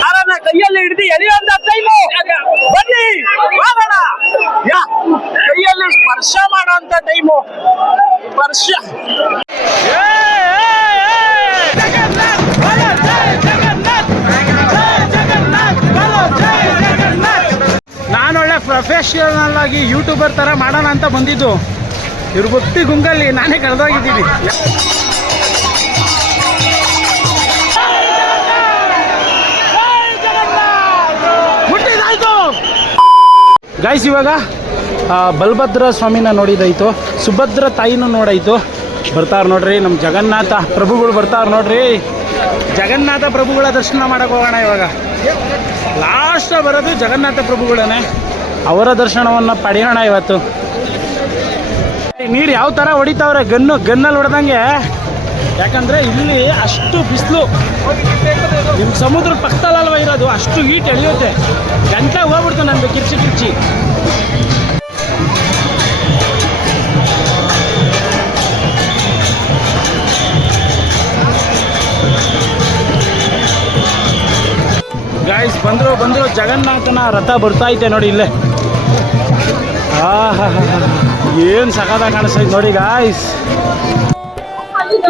ಯಾರನ್ನ ಕೈಯಲ್ಲಿ ಹಿಡಿದು ಎಳೆಯುವಂತ ಟೈಮು ಬನ್ನಿ ಮಾಡೋಣ. ಕೈಯಲ್ಲಿ ಸ್ಪರ್ಶ ಮಾಡುವಂತ ಟೈಮು ಸ್ಪರ್ಶ. ನಾನೊಳ್ಳೆ ಪ್ರೊಫೆಷನಲ್ ಆಗಿ ಯೂಟ್ಯೂಬರ್ ತರ ಮಾಡೋಣ ಅಂತ ಬಂದಿದ್ದು. ಇವ್ರ ಭಕ್ತಿ ಗುಂಗಲ್ಲಿ ನಾನೇ ಕಳೆದೋಗಿದ್ದೀನಿ. ಗೈಸ್, ಇವಾಗ ಬಲಭದ್ರ ಸ್ವಾಮಿನ ನೋಡಿದಾಯ್ತು, ಸುಭದ್ರ ತಾಯಿನೂ ನೋಡಾಯ್ತು. ಬರ್ತಾವ್ರು ನೋಡ್ರಿ ನಮ್ಮ ಜಗನ್ನಾಥ ಪ್ರಭುಗಳು ಬರ್ತಾವ್ರು ನೋಡ್ರಿ. ಜಗನ್ನಾಥ ಪ್ರಭುಗಳ ದರ್ಶನ ಮಾಡಕ್ಕೆ ಹೋಗೋಣ. ಇವಾಗ ಲಾಸ್ಟ್ ಬರೋದು ಜಗನ್ನಾಥ ಪ್ರಭುಗಳೇ. ಅವರ ದರ್ಶನವನ್ನು ಪಡೆಯೋಣ ಇವತ್ತು. ನೀರು ಯಾವ ಥರ ಹೊಡಿತಾವ್ರೆ, ಗನ್ನಲ್ಲಿ ಹೊಡೆದಂಗೆ. ಯಾಕಂದರೆ ಇಲ್ಲಿ ಅಷ್ಟು ಬಿಸಿಲು, ನಿಮ್ಮ ಸಮುದ್ರ ಪಕ್ಕದಲ್ಲಲ್ವ ಇರೋದು, ಅಷ್ಟು ಹೀಟ್ ಎಳೆಯುತ್ತೆ. ಗಂಟೆ ಹೋಗ್ಬಿಡ್ತು ನಮ್ಮದು ಕಿರ್ಚಿ. ಗಾಯ್ಸ್, ಬಂದರು ಜಗನ್ನಾಥನ ರಥ ಬರ್ತಾ ಐತೆ ನೋಡಿ ಇಲ್ಲೇ. ಏನು ಸಖತ್ತಾಗಿ ಕಾಣಿಸ್ತೈತೆ ನೋಡಿ ಗಾಯ್ಸ್.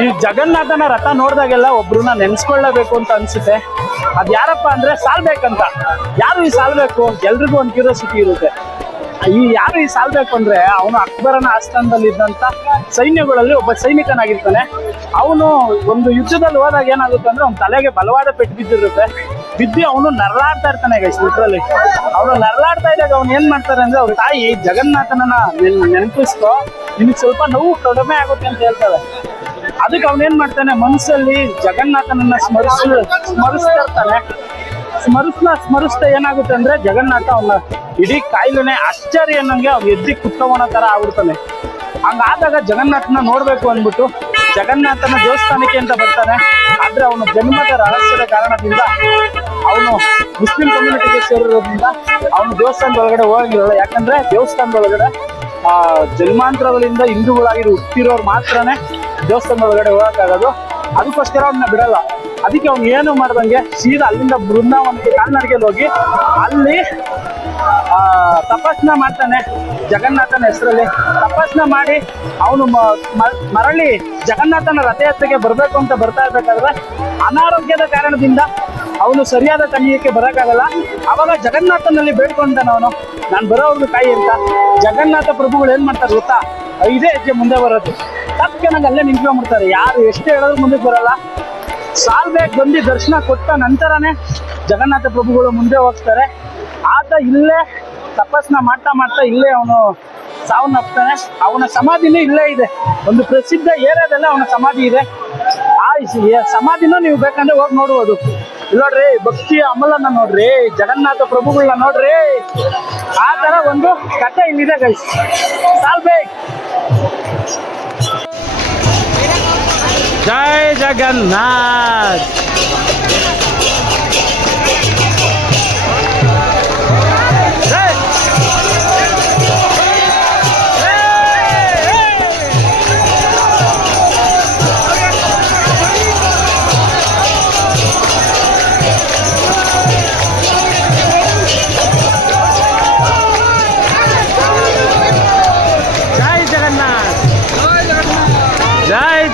ಈ ಜಗನ್ನಾಥನ ರಥ ನೋಡಿದಾಗೆಲ್ಲ ಒಬ್ರನ್ನ ನೆನೆಸ್ಕೊಳ್ಳಬೇಕು ಅಂತ ಅನ್ಸುತ್ತೆ. ಅದು ಯಾರಪ್ಪ ಅಂದರೆ ಸಾಲ್ಬೇಕಂತ. ಯಾರು ಈ ಸಾಲ್ಬೇಕು? ಎಲ್ರಿಗೂ ಒಂದು ಕ್ಯೂರಿಯಾಸಿಟಿ ಇರುತ್ತೆ. ಯಾರು ಈ ಸಾಲ್ಬೇಕು ಅಂದರೆ ಅವನು ಅಕ್ಬರನ ಆಸ್ಥಾನದಲ್ಲಿದ್ದಂಥ ಸೈನ್ಯಗಳಲ್ಲಿ ಒಬ್ಬ ಸೈನಿಕನಾಗಿರ್ತಾನೆ. ಅವನು ಒಂದು ಯುದ್ಧದಲ್ಲಿ ಹೋದಾಗ ಏನಾಗುತ್ತೆ ಅಂದರೆ ಅವ್ನ ತಲೆಗೆ ಬಲವಾದ ಪೆಟ್ಟು ಬಿದ್ದಿರುತ್ತೆ. ಬಿದ್ದು ಅವನು ನರಳಾಡ್ತಾ ಇರ್ತಾನೆ ಗೈಸ್. ಲಿಟ್ರಲಿ ಅವನು ನರಳಾಡ್ತಾ ಇದ್ದಾಗ ಅವ್ನು ಏನು ಮಾಡ್ತಾರೆ ಅಂದರೆ ಅವ್ರ ತಾಯಿ ಜಗನ್ನಾಥನನ್ನ ನೆನಪಿಸ್ಕೊ, ನಿನಗೆ ಸ್ವಲ್ಪ ನೋವು ಕಡಿಮೆ ಆಗುತ್ತೆ ಅಂತ ಹೇಳ್ತಾರೆ. ಅದಕ್ಕೆ ಅವನೇನ್ ಮಾಡ್ತಾನೆ, ಮನಸ್ಸಲ್ಲಿ ಜಗನ್ನಾಥನನ್ನ ಸ್ಮರಿಸ್ತಾ ಇರ್ತಾನೆ. ಸ್ಮರಿಸ್ತಾ ಏನಾಗುತ್ತೆ ಅಂದ್ರೆ ಜಗನ್ನಾಥ ಅವನ ಇಡೀ ಕಾಯಿಲೆನೆ ಆಶ್ಚರ್ಯ ಅನ್ನಂಗೆ ಅವ್ನು ಎದ್ದಿ ಕುತ್ಕೋಣ ತರ ಆಗ್ಬಿಡ್ತಾನೆ. ಹಂಗಾದಾಗ ಜಗನ್ನಾಥನ ನೋಡ್ಬೇಕು ಅಂದ್ಬಿಟ್ಟು ಜಗನ್ನಾಥನ ದೇವಸ್ಥಾನಕ್ಕೆ ಅಂತ ಬರ್ತಾನೆ. ಆದ್ರೆ ಅವನ ಜನ್ಮದ ರಹಸ್ಯದ ಕಾರಣದಿಂದ ಅವನು ಮುಸ್ಲಿಂ ಕಮ್ಯುನಿಟಿಗೆ ಸೇರಿರೋದ್ರಿಂದ ಅವನು ದೇವಸ್ಥಾನದ ಒಳಗಡೆ ಹೋಗಿರಲ್ಲ. ಯಾಕಂದ್ರೆ ದೇವಸ್ಥಾನದ ಒಳಗಡೆ ಜನ್ಮಾಂತರಗಳಿಂದ ಹಿಂದೂಗಳಾಗಿ ಹುಟ್ಟಿರೋರು ಮಾತ್ರನೇ ದೇವಸ್ಥಾನದ ಒಳಗಡೆ ಹೋಗಕ್ಕಾಗೋದು. ಅದಕ್ಕೋಸ್ಕರ ಅವನ್ನ ಬಿಡಲ್ಲ. ಅದಕ್ಕೆ ಅವ್ನು ಏನು ಮಾಡ್ದಂಗೆ ಸೀದಾ ಅಲ್ಲಿಂದ ಬೃಂದಾವನಕ್ಕೆ ಕಾಲ್ನಡಿಗೆಯಲ್ಲಿ ಹೋಗಿ ಅಲ್ಲಿ ತಪಾಸಣೆ ಮಾಡ್ತಾನೆ. ಜಗನ್ನಾಥನ ಹೆಸರಲ್ಲಿ ತಪಾಸಣೆ ಮಾಡಿ ಅವನು ಮರಳಿ ಜಗನ್ನಾಥನ ರಥಯಾತ್ರೆಗೆ ಬರಬೇಕು ಅಂತ ಬರ್ತಾ ಇರ್ಬೇಕಾದ್ರೆ ಅನಾರೋಗ್ಯದ ಕಾರಣದಿಂದ ಅವನು ಸರಿಯಾದ ಸಮಯಕ್ಕೆ ಬರೋಕ್ಕಾಗಲ್ಲ. ಅವಾಗ ಜಗನ್ನಾಥನಲ್ಲಿ ಬೇಡ್ಕೊಂತಾನೆ ಅವನು, ನಾನು ಬರೋವ್ರಿಗೆ ಕಾಯಿ ಅಂತ. ಜಗನ್ನಾಥ ಪ್ರಭುಗಳು ಏನು ಮಾಡ್ತಾರೆ ಗೊತ್ತಾ, 5 ಹೆಜ್ಜೆ ಮುಂದೆ ಬರೋದು. ತಪ್ಪಕ್ಕೆ ನಂಗೆ ಅಲ್ಲೇ ನಿಂತ್ಕೊಂಡ್ಬಿಡ್ತಾರೆ. ಯಾರು ಎಷ್ಟೇ ಹೇಳಿದ್ರು ಮುಂದಕ್ಕೆ ಬರಲ್ಲ. ಸಾಲ್ಬೇಕು ಬಂದು ದರ್ಶನ ಕೊಟ್ಟ ನಂತರನೇ ಜಗನ್ನಾಥ ಪ್ರಭುಗಳು ಮುಂದೆ ಹೋಗ್ತಾರೆ. ಆತ ಇಲ್ಲೇ ತಪಾಸಣೆ ಮಾಡ್ತಾ ಇಲ್ಲೇ ಅವನು ಸಾವನ್ನಪ್ತಾನೆ. ಅವನ ಸಮಾಧಿನೂ ಇಲ್ಲೇ ಇದೆ. ಒಂದು ಪ್ರಸಿದ್ಧ ಏರಿಯಾದಲ್ಲೇ ಅವನ ಸಮಾಧಿ ಇದೆ. ಆ ಸಮಾಧಿನೂ ನೀವು ಬೇಕಂದ್ರೆ ಹೋಗಿ ನೋಡ್ಬೋದು. ನೋಡ್ರಿ, ಭಕ್ತಿಯ ಅಮಲನ್ನ ನೋಡ್ರಿ, ಜಗನ್ನಾಥ ಪ್ರಭುಗಳನ್ನ ನೋಡ್ರಿ. ಆ ತರ ಒಂದು ಕಥೆ ಇಲ್ಲಿದೆ ಗೈಸ್. ಸಾಲ್ಬೇಕು. ಜೈ ಜಗನ್ನಾಥ್.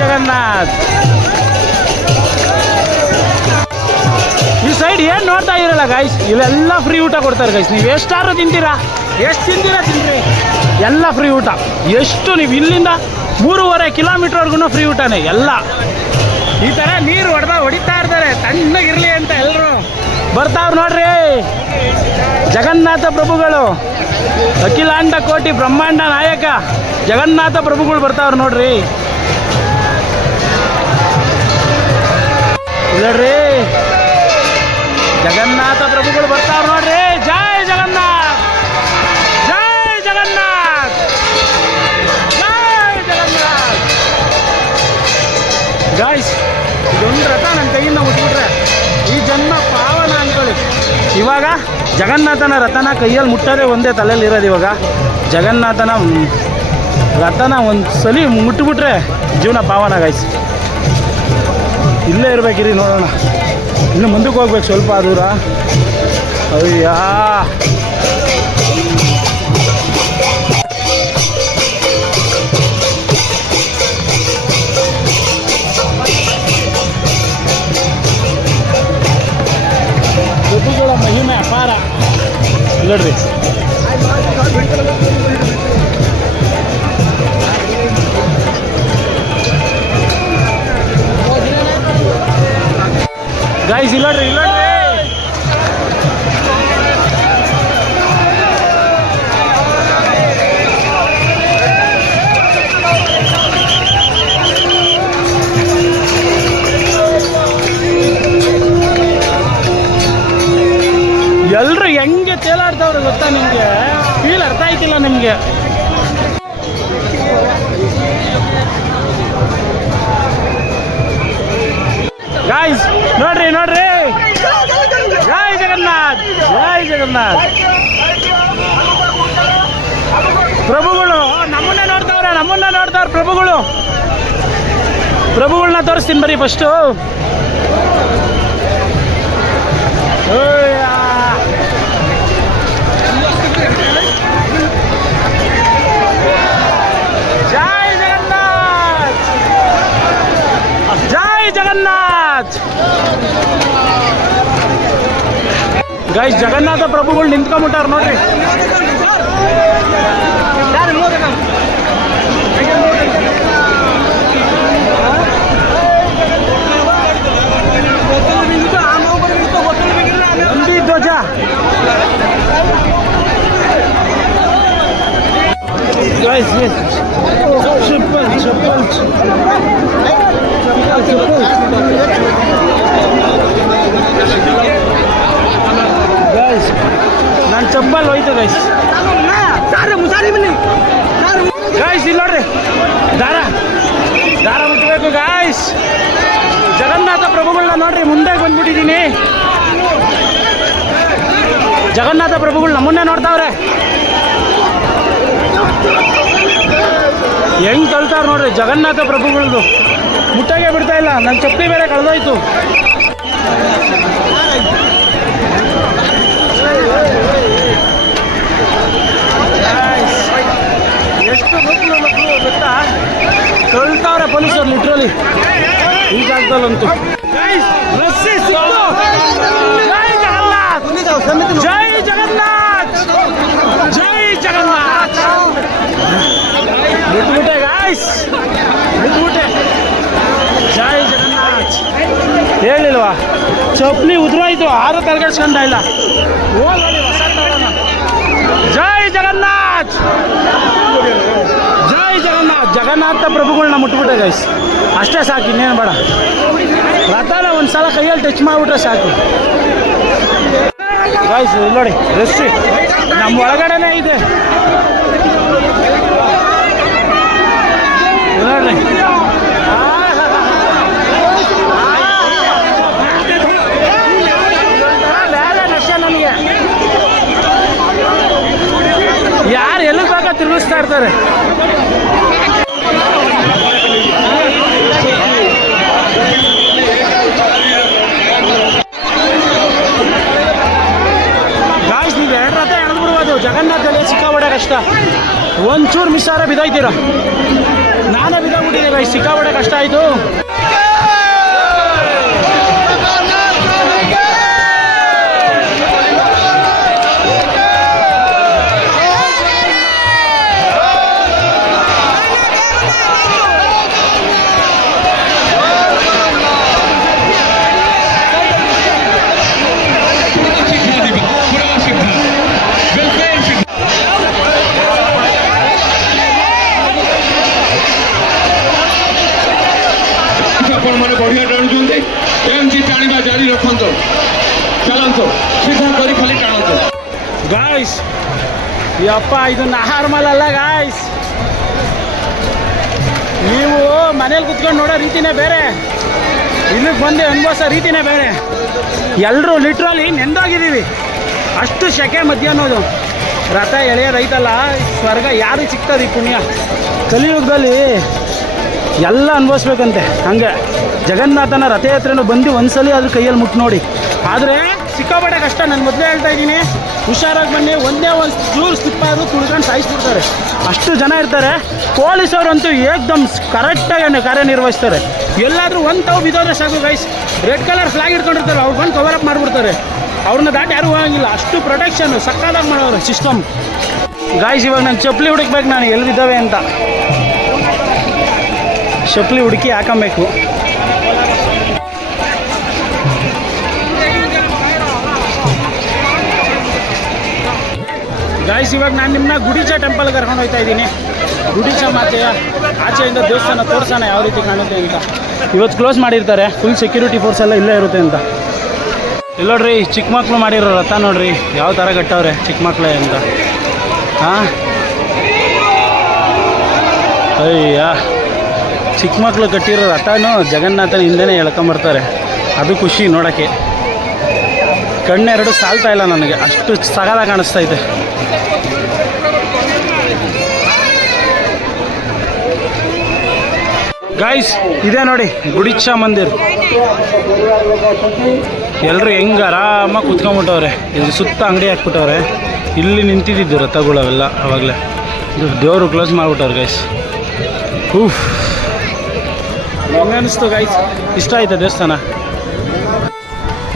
ಜಗನ್ನಾಥ್. ಈ ಸೈಡ್ ಏನು ನೋಡ್ತಾ ಇರಲ್ಲ ಗೈಸ್, ಇಲ್ಲೆಲ್ಲ ಫ್ರೀ ಊಟ ಕೊಡ್ತಾರೆ ಗೈಸ್. ನೀವು ಎಷ್ಟಾದ್ರೂ ತಿಂತೀರಾ, ಎಷ್ಟು ತಿಂತೀರಾ ತಿನ್ರಿ, ಎಲ್ಲ ಫ್ರೀ ಊಟ. ಎಷ್ಟು ನೀವು ಇಲ್ಲಿಂದ 3.5 ಕಿಲೋಮೀಟರ್ವರೆಗೂ ಫ್ರೀ ಊಟನೇ ಎಲ್ಲ. ಈ ಥರ ನೀರು ಹೊಡಿತಾ ಇರ್ತಾರೆ ತಣ್ಣಗಿರಲಿ ಅಂತ. ಎಲ್ಲರೂ ಬರ್ತಾವ್ರು ನೋಡ್ರಿ. ಜಗನ್ನಾಥ ಪ್ರಭುಗಳು, ಅಖಿಲಾಂಡ ಕೋಟಿ ಬ್ರಹ್ಮಾಂಡ ನಾಯಕ ಜಗನ್ನಾಥ ಪ್ರಭುಗಳು ಬರ್ತಾವ್ರು ನೋಡ್ರಿ. ನೋಡ್ರಿ, ಜಗನ್ನಾಥ ಪ್ರಭುಗಳು ಬರ್ತಾವ್ರು ನೋಡ್ರಿ. ಜೈ ಜಗನ್ನಾಥ್, ಜೈ ಜಗನ್ನಾಥ್, ಜೈ ಜಗನ್ನಾಥ್. ಗಾಯ್ಸ್, ಇದೊಂದು ರಥ ನನ್ನ ಕೈಯಿಂದ ಮುಟ್ಬಿಟ್ರೆ ಈ ಜನ್ಮ ಪಾವನ ಅಂದ್ಕೊಳ್ಳಿ. ಇವಾಗ ಜಗನ್ನಾಥನ ರಥನ ಕೈಯಲ್ಲಿ ಮುಟ್ಟೋದೇ ಒಂದೇ ತಲೆಯಲ್ಲಿ ಇರೋದು. ಇವಾಗ ಜಗನ್ನಾಥನ ರಥನ ಒಂದು ಸಲ ಮುಟ್ಬಿಟ್ರೆ ಜೀವನ ಪಾವನ ಗಾಯ್ಸ್. ಇಲ್ಲೇ ಇರ್ಬೇಕಿರಿ, ನೋಡೋಣ. ಇನ್ನು ಮುಂದಕ್ಕೆ ಹೋಗ್ಬೇಕು ಸ್ವಲ್ಪ ದೂರ. ಅಯ್ಯಾ ಪ್ರಭುಗಳ ಮಹಿಮೆ ಅಪಾರ. ನೋಡ್ರಿ ಗೈಸ್, ಇಲ್ಲೋಡ್ರಿ ಇಲ್ಲೋಡ್ರಿ. ಎಲ್ರು ಹೆಂಗೆ ತೇಲಾಡ್ತಾವ್ರೆ ಗೊತ್ತಾ ನಿಮಗೆ? ಫೀಲ್ ಅರ್ಥ ಆಯ್ತಿಲ್ಲ ನಿಮಗೆ. ಗಾಯ್ಸ್ ನೋಡ್ರಿ ನೋಡ್ರಿ, ಜೈ ಜಗನ್ನಾಥ್, ಜೈ ಜಗನ್ನಾಥ್. ಪ್ರಭುಗಳು ನಮ್ಮನ್ನೇ ನೋಡ್ತಾವ್ರೆ ಪ್ರಭುಗಳನ್ನ ತೋರಿಸ್ತೀನಿ ಬರೀ ಫಸ್ಟು. ಜೈ ಜಗನ್ನಾಥ್, ಜೈ ಜಗನ್ನಾಥ್. ಗೈಸ್, ಜಗನ್ನಾಥ ಪ್ರಭುಗಳು ನಿಂತ್ಕೊಂಡ್ಬಿಟ್ಟಾರ ನೋಡ್ರಿ. ನಂದಿ ಧ್ವಜ. ಗೈಸ್ ಚಪ್ಪಲ್ ಗೈಸ್, ನನ್ನ ಚಪ್ಪಲ್ ಹೋಯ್ತು ಗೈಸ್. ಗೈಸ್ ಇಲ್ಲಿ ನೋಡ್ರಿ, ದಾರ ಮುಟ್ಟಬೇಕು ಗೈಸ್. ಜಗನ್ನಾಥ ಪ್ರಭುಗಳನ್ನ ನೋಡ್ರಿ, ಮುಂದೆ ಬಂದ್ಬಿಟ್ಟಿದ್ದೀನಿ. ಜಗನ್ನಾಥ ಪ್ರಭುಗಳು ನಮ್ಮನ್ನೇ ನೋಡ್ತಾವ್ರೆ. ಹೆಂಗ್ ತಳ್ತಾರ ನೋಡ್ರಿ ಜಗನ್ನಾಥ ಪ್ರಭುಗಳದು. ಮುಟ್ಟಾಗೆ ಬಿಡ್ತಾ ಇಲ್ಲ. ನನ್ನ ಚಪ್ಪಲಿ ಬೇರೆ ಕಳೆದೋಯ್ತು. ಎಷ್ಟು ಮಕ್ಕಳು ಗೊತ್ತಾ, ತಳ್ತಾವ್ರೆ ಪೊಲೀಸರು ಲಿಟ್ರಲಿ ಈ ಜಾಗದಲ್ಲಂತೂ. ಜೈ ಜಗನ್ನಾಥ್, ಜೈ ಜಗನ್ನಾಥ್. ಬಿಟ್ಬಿಟ್ಟೆ ಗಾಯ್ಸ್, ಬಿಟ್ಬಿಟ್ಟೆ. ಜೈ ಜಗನ್ನಾಥ್ ಹೇಳಿಲ್ವಾ, ಚಪ್ಪಲಿ ಉದ್ರೋಯ್ತು, ಆರು ತಲೆಗಡ್ಸ್ಕೊಂಡ ಇಲ್ಲ. ಜೈ ಜಗನ್ನಾಥ್, ಜೈ ಜಗನ್ನಾಥ್. ಜಗನ್ನಾಥ ಪ್ರಭುಗಳನ್ನ ಮುಟ್ಬಿಟ್ಟೆ ಗೈಸ್, ಅಷ್ಟೇ ಸಾಕು, ಇನ್ನೇನು ಬೇಡ. ರಥನ ಒಂದು ಸಲ ಕೈಯಲ್ಲಿ ಟಚ್ ಮಾಡಿಬಿಟ್ರೆ ಸಾಕು ಗೈಸ್. ನೋಡಿ ರೆಸ್ಸಿ ನಮ್ಮ ಒಳಗಡೆನೇ ಇದೆ ನೋಡ್ರಿ. ನನಗೆ ಯಾರು ಎಲ್ಲಿ ಬೇಕಾ ತಿರುಗಿಸ್ತಾ ಇರ್ತಾರೆ. ಗಾಯ್ಸ್, ನೀವು 2 ರಥ ಎಳೆದ್ಬಿಡ್ಬೋದು. ಜಗನ್ನಾಥಲ್ಲಿ ಸಿಕ್ಕಾಬಡೆ ಕಷ್ಟ. ಒಂಚೂರು ಮಿಸ್ ಆದ್ರೆ ಬಿದ್ದೋಯ್ತೀರ. ನಾನೇ ಬಿದ್ದೋಗ್ಬಿಟ್ಟಿದ್ದೆ ಗಾಯ್ಸ್, ಸಿಕ್ಕಾಬಡೆ ಕಷ್ಟ ಆಯಿತು. ଆପଣମାନେ ବଢ଼ିଆ ଟାଣୁଛନ୍ତି, ଏମିତି ଟାଣିବା ଜାରି ରଖନ୍ତୁ। ଚାଲନ୍ତୁ, ସିଧା କରି ଖାଲି ଟାଣନ୍ତୁ। ಗಾಯ್ಸ್, ಯಪ್ಪ ಇದು ನಾರ್ಮಲ್ ಅಲ್ಲ ಗಾಯ್ಸ್. ನೀವು ಮನೇಲಿ ಕುತ್ಕೊಂಡು ನೋಡೋ ರೀತಿನೇ ಬೇರೆ, ಇಲ್ಲಿಗೆ ಬಂದು ಅನುಭವಿಸೋ ರೀತಿನೇ ಬೇರೆ. ಎಲ್ಲರೂ ಲಿಟ್ರಲಿ ನೆಂದೋಗಿದ್ದೀವಿ, ಅಷ್ಟು ಸೆಕೆ ಮಧ್ಯಾಹ್ನದು. ರಥ ಎಳೆಯೋದೈತಲ್ಲ ಸ್ವರ್ಗ ಯಾರು ಸಿಗ್ತದೆ ಈ ಪುಣ್ಯ. ಕಲಿಯುಗದಲ್ಲಿ ಎಲ್ಲ ಅನುಭವಿಸ್ಬೇಕಂತೆ. ಹಂಗೆ ಜಗನ್ನಾಥನ ರಥಯಾತ್ರೆನೂ ಬಂದು ಒಂದ್ಸಲಿ ಅದ್ರ ಕೈಯಲ್ಲಿ ಮುಟ್ಟು ನೋಡಿ. ಆದರೆ ಸಿಕ್ಕಾಪಟ್ಟೆ ಕಷ್ಟ. ನಾನು ಮೊದಲೇ ಹೇಳ್ತಾ ಇದ್ದೀನಿ, ಹುಷಾರಾಗಿ ಬನ್ನಿ. ಒಂದೇ ಒಂದು ಚೂರು ಸ್ಲಿಪ್ ಆದರೂ ತುಳ್ಕೊಂಡು ಸಾಯಿಸ್ಬಿಡ್ತಾರೆ, ಅಷ್ಟು ಜನ ಇರ್ತಾರೆ. ಪೊಲೀಸವ್ರಂತೂ ಏಕ್ದಮ್ ಕರೆಕ್ಟಾಗಿ ಕಾರ್ಯನಿರ್ವಹಿಸ್ತಾರೆ. ಎಲ್ಲಾದರೂ ಒಂದು ತಾವು ಬಿದ್ದೋದ್ರೆ ಸಾಕು ಗೈಸ್, ರೆಡ್ ಕಲರ್ ಫ್ಲಾಗ್ ಇಟ್ಕೊಂಡಿರ್ತಾರೆ, ಅವ್ರು ಬಂದು ಕವರ್ ಅಪ್ ಮಾಡಿಬಿಡ್ತಾರೆ. ಅವ್ರನ್ನ ದಾಟಿ ಯಾರೂ ಹೋಗಂಗಿಲ್ಲ, ಅಷ್ಟು ಪ್ರೊಟೆಕ್ಷನ್ ಸಕ್ಕತ್ತಾಗಿ ಮಾಡೋರು ಸಿಸ್ಟಮ್. ಗಾಯ್ಸ್ ಇವಾಗ ನಾನು ಚಪ್ಪಲಿ ಹುಡುಕ್ಬೇಕು, ನಾನು ಎಲ್ಲಿದ್ದಾವೆ ಅಂತ. ಚಪ್ಪಲಿ ಹುಡುಕಿ ಹಾಕೊಬೇಕು. ಗಾಯ್ಸ್ ಇವಾಗ ನಾನು ನಿಮ್ಮನ್ನ ಗುಡಿಚಾ ಟೆಂಪಲ್ಗೆ ಕರ್ಕೊಂಡು ಹೋಗ್ತಾ ಇದ್ದೀನಿ. ಗುಡಿಚಾ ಮಾತೆಯ ಆಚೆಯಿಂದ ದೇವಸ್ಥಾನ ತೋರಿಸೋಣ ಯಾವ ರೀತಿ ಕಾಣುತ್ತೆ ಅಂತ. ಇವತ್ತು ಕ್ಲೋಸ್ ಮಾಡಿರ್ತಾರೆ, ಫುಲ್ ಸೆಕ್ಯೂರಿಟಿ ಫೋರ್ಸ್ ಎಲ್ಲ ಇಲ್ಲೇ ಇರುತ್ತೆ ಅಂತ. ಇಲ್ಲ ನೋಡ್ರಿ, ಚಿಕ್ಕ ಮಕ್ಕಳು ಮಾಡಿರೋ ರಥ ನೋಡ್ರಿ ಯಾವ ಥರ ಕಟ್ಟವ್ರೆ, ಚಿಕ್ಕ ಮಕ್ಕಳೇ ಅಂತ. ಹಾಂ ಅಯ್ಯ, ಚಿಕ್ಕ ಮಕ್ಕಳು ಕಟ್ಟಿರೋ ರಥನೂ ಜಗನ್ನಾಥನ ಹಿಂದೆನೇ ಎಳ್ಕೊಂಬರ್ತಾರೆ. ಅದು ಖುಷಿ ನೋಡೋಕ್ಕೆ. ಕಣ್ಣೆರಡು ಸಾಲ್ತಾ ಇಲ್ಲ ನನಗೆ, ಅಷ್ಟು ಸಗದ ಕಾಣಿಸ್ತಾ ಇದೆ. ಗಾಯ್ಸ್ ಇದೇ ನೋಡಿ ಗುಡಿಚಾ ಮಂದಿರ್. ಎಲ್ಲರೂ ಹೆಂಗೆ ಆರಾಮಾಗಿ ಕುತ್ಕೊಂಡ್ಬಿಟ್ಟವ್ರೆ. ಇದು ಸುತ್ತ ಅಂಗಡಿ ಹಾಕ್ಬಿಟ್ಟವ್ರೆ. ಇಲ್ಲಿ ನಿಂತಿದ್ದು ರಥಗಳು ಅವೆಲ್ಲ ಅವಾಗಲೇ. ಇದು ದೇವರು ಕ್ಲೋಸ್ ಮಾಡಿಬಿಟ್ಟವ್ರು ಗೈಸ್. ಹೆಂಗೆ ಅನ್ನಿಸ್ತು ಗೈಸ್? ಇಷ್ಟ ಆಯ್ತಾ ದೇವಸ್ಥಾನ?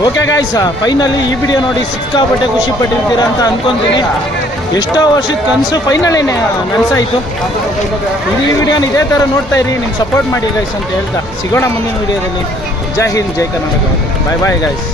ಓಕೆ ಗಾಯ್ಸ್, ಫೈನಲಿ ಈ ವಿಡಿಯೋ ನೋಡಿ ಸಿಕ್ಕಾಪಟ್ಟೆ ಖುಷಿ ಪಟ್ಟಿರ್ತೀರ ಅಂತ ಅಂದ್ಕೊತೀನಿ. ಎಷ್ಟೋ ವರ್ಷದ ಕನಸು ಫೈನಲಿ ನನಸಾಯಿತು. ಈ ವಿಡಿಯೋನ ಇದೇ ಥರ ನೋಡ್ತಾ ಇರಿ, ನಿಮ್ಮ ಸಪೋರ್ಟ್ ಮಾಡಿ ಗೈಸ್ ಅಂತ ಹೇಳ್ತಾ ಸಿಗೋಣ ಮುಂದಿನ ವಿಡಿಯೋದಲ್ಲಿ. ಜೈ ಹಿಂದ್, ಜೈ ಕರ್ನಾಟಕ. ಬಾಯ್ ಬಾಯ್ ಗೈಸ್.